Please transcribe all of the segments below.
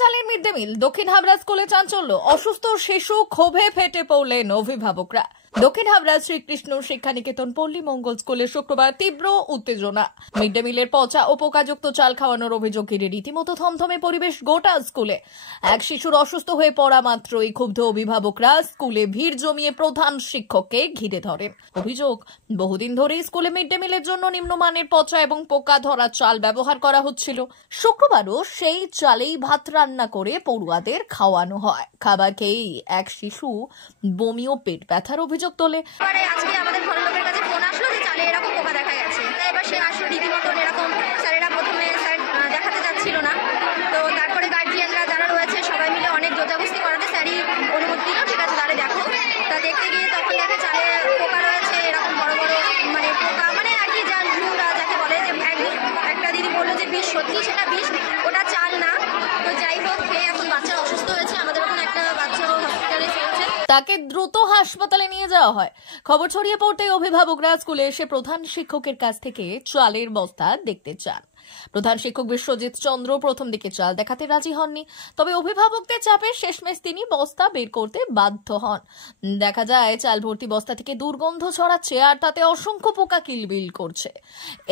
চালের mid day meal দক্ষিণ হাবড়া স্কুলে চাঞ্চল্য, অসুস্থ শিশু ক্ষোভে ফেটে পড়লেন অভিভাবকরা। দক্ষিণ হাবড়া শ্রীকৃষ্ণ শিক্ষানিকেতন পল্লী মঙ্গল স্কুলে শুক্রবার তীব্র উত্তেজনা। মিড ডে মিলের পচা ও পোকাযুক্ত চাল খাওয়ানোর অভিযোগ ঘিরে রীতিমতো থমথমে পরিবেশ গোটা স্কুলে। এক শিশুর অসুস্থ হয়ে পড়া মাত্রই ক্ষুব্ধ অভিভাবকরা স্কুলে ভিড় জমিয়ে প্রধান শিক্ষককে ঘিরে ধরেন। অভিযোগ, বহুদিন ধরেই স্কুলে মিড ডে মিলের জন্য নিম্নমানের পচা এবং পোকা ধরা চাল ব্যবহার করা হচ্ছিল। শুক্রবারও সেই চালেই ভাত রান্না করে পড়ুয়াদের খাওয়ানো হয়। খাবার খেয়েই এক শিশু বমি ও পেট ব্যথার অভিযোগ তোলে। আজকে আমাদের ঘরের লোকের কাছে ফোন আসলো যে চালে এরকম পোকা দেখা গেছে। এবার সে আসলো রীতিমতন এরকম, স্যারেরা প্রথমে স্যার দেখাতে যাচ্ছিল না, তো তারপরে গার্জিয়ানরা যারা রয়েছে সবাই মিলে অনেক জোজাবস্তি করাতে স্যারই অনুমতি দিল, ঠিক আছে তাহলে দেখো। তা দেখতে গিয়ে তখন দেখে চালে পোকা রয়েছে, এরকম বড় বড় মানে পোকা, মানে আর কি যা ঝুড়া যাকে বলে, যে একটা দিদি বললো যে বিষ, সত্যি সেটা বিষ, ওটা চাল না। তো যাই হোক, খেয়ে এখন বাচ্চা অসুস্থ হয়েছে, আমাদের ওখানে একটা বাচ্চা হসপিটালে এসেছে, তাকে দ্রুত হাসপাতালে নিয়ে যাওয়া হয়। খবর ছড়িয়ে পড়তেই অভিভাবকরা স্কুলে এসে প্রধান শিক্ষকের কাছ থেকে চালের বস্তা দেখতে চান। প্রধান শিক্ষক বিশ্বজিৎ চন্দ্র প্রথম দিকে চাল দেখাতে রাজি হননি, তবে অভিভাবকদের চাপে শেষমেশ তিনি বস্তা বের করতে বাধ্য হন। দেখা যায় চাল ভর্তি বস্তা থেকে দুর্গন্ধ ছড়াচ্ছে আর তাতে অসংখ্য পোকা কিলবিল করছে।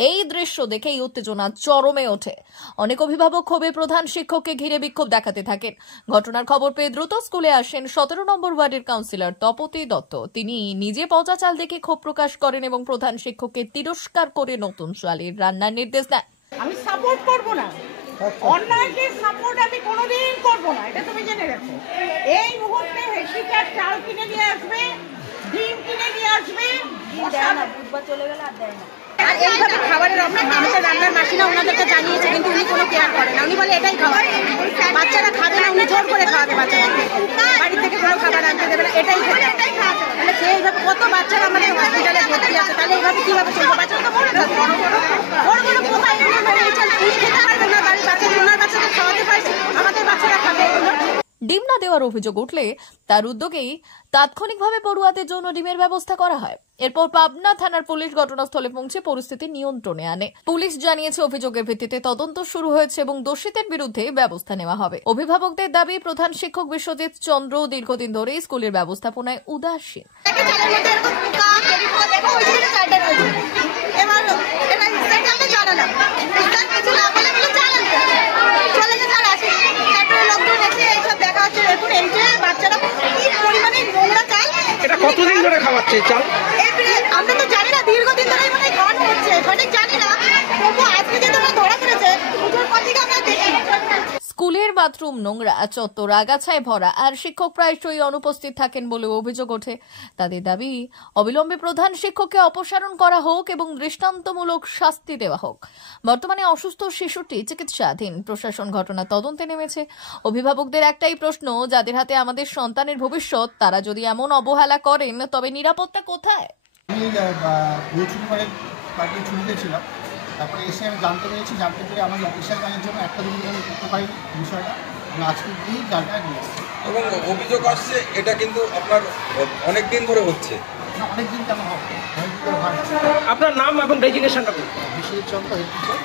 এই দৃশ্য দেখেই উত্তেজনা চরমে ওঠে। অনেক অভিভাবক ক্ষোভে প্রধান শিক্ষককে ঘিরে বিক্ষোভ দেখাতে থাকেন। ঘটনার খবর পেয়ে দ্রুত স্কুলে আসেন 17 নম্বর ওয়ার্ডের কাউন্সিলর তপতি দত্ত। তিনি নিজে পচা চাল দেখে ক্ষোভ প্রকাশ করেন এবং প্রধান শিক্ষককে তিরস্কার করে নতুন চালের রান্নার নির্দেশ দেন। আমি সাপোর্ট করব না, অন্যায়কে সাপোর্ট আমি কোনোদিন করব না, এটা তুমি জেনে রাখো। এই মুহূর্তে হেক্টিকার চাল কিনে নিয়ে আসবে, ডিম কিনে নিয়ে আসবে, বুধবার চলে গেলে আর দেয় না। আর এইভাবে খাবারের অভাব, আমাদের রান্নার মাসিনা ওনাদেরকে জানিয়েছে, কিন্তু উনি কোনো কেয়ার করেন না। উনি বলে এটাই খাবার, বাচ্চারা খাবে না, উনি জোর করে খাওয়াবে বাচ্চাদেরকে, বাড়ি থেকে কোনো খাবার আনতে দেবে না, এটাই খাবে। তাহলে সেইভাবে কত বাচ্চারা আমাদের হসপিটালে ভর্তি আছে, তাহলে এইভাবে কিভাবে চলবে? বাচ্চারা তো মরে যাবে, বড় বড় পোকা এনে মানে এই চাল উনি খেতে পারবেন না, বাড়ির বাচ্চা ওনার বাচ্চাদের খাওয়াতে পারছি, আমাদের বাচ্চারা খাবে এগুলো। ডিম না দেওয়ার অভিযোগ উঠলে তার উদ্যোগেই তাৎক্ষণিকভাবে পড়ুয়াদের জন্য ডিমের ব্যবস্থা করা হয়। এরপর পাবনা থানার পুলিশ ঘটনাস্থলে পৌঁছে পরিস্থিতি নিয়ন্ত্রণে আনে। পুলিশ জানিয়েছে অভিযোগের ভিত্তিতে তদন্ত শুরু হয়েছে এবং দোষীদের বিরুদ্ধে ব্যবস্থা নেওয়া হবে। অভিভাবকদের দাবি, প্রধান শিক্ষক বিশ্বজিৎ চন্দ্র দীর্ঘদিন ধরে স্কুলের ব্যবস্থাপনায় উদাসীন। কতদিন ধরে খাওয়াচ্ছে চাল আমরা তো জানি না, দীর্ঘদিন ধরে মানে গান করছে, সঠিক জানি না, তবু আজকে যে তোমরা ধরা করেছে পুজোর পর থেকে আমরা দেখি। স্কুলের বাথরুম নোংরা, চত্বর আগাছায় ভরা আর শিক্ষক প্রায়শই অনুপস্থিত থাকেন বলে অভিযোগ ওঠে। তাদের দাবি, অবিলম্বে প্রধান শিক্ষককে অপসারণ করা হোক এবং দৃষ্টান্তমূলক শাস্তি দেওয়া হোক। বর্তমানে অসুস্থ শিশুটি চিকিৎসাধীন। প্রশাসন ঘটনা তদন্তে নেমেছে। অভিভাবকদের একটাই প্রশ্ন, যাদের হাতে আমাদের সন্তানের ভবিষ্যৎ, তারা যদি এমন অবহেলা করেন তবে নিরাপত্তা কোথায়? আমি ছুটিতে ছিলাম, তারপরে এসে আমি জানতে পেরে আমার অফিসিয়াল কাজের জন্য একটা দিন আমি করতে পারি বিষয়টা, আজকে গিয়ে জায়গা নিয়ে এসেছি। এবং অভিযোগ আসছে এটা কিন্তু আপনার অনেক দিন ধরে হচ্ছে। অনেক দিন কেন হবে, আপনার নাম এবং ডেজিগনেশনটা বিশ্বজিৎ চন্দ্র হেড টিচার।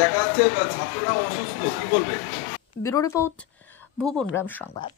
দেখা যাচ্ছে ছাত্ররা অসুস্থ, কি বলবে? ব্যুরো রিপোর্ট, ভুবনগ্রাম সংবাদ।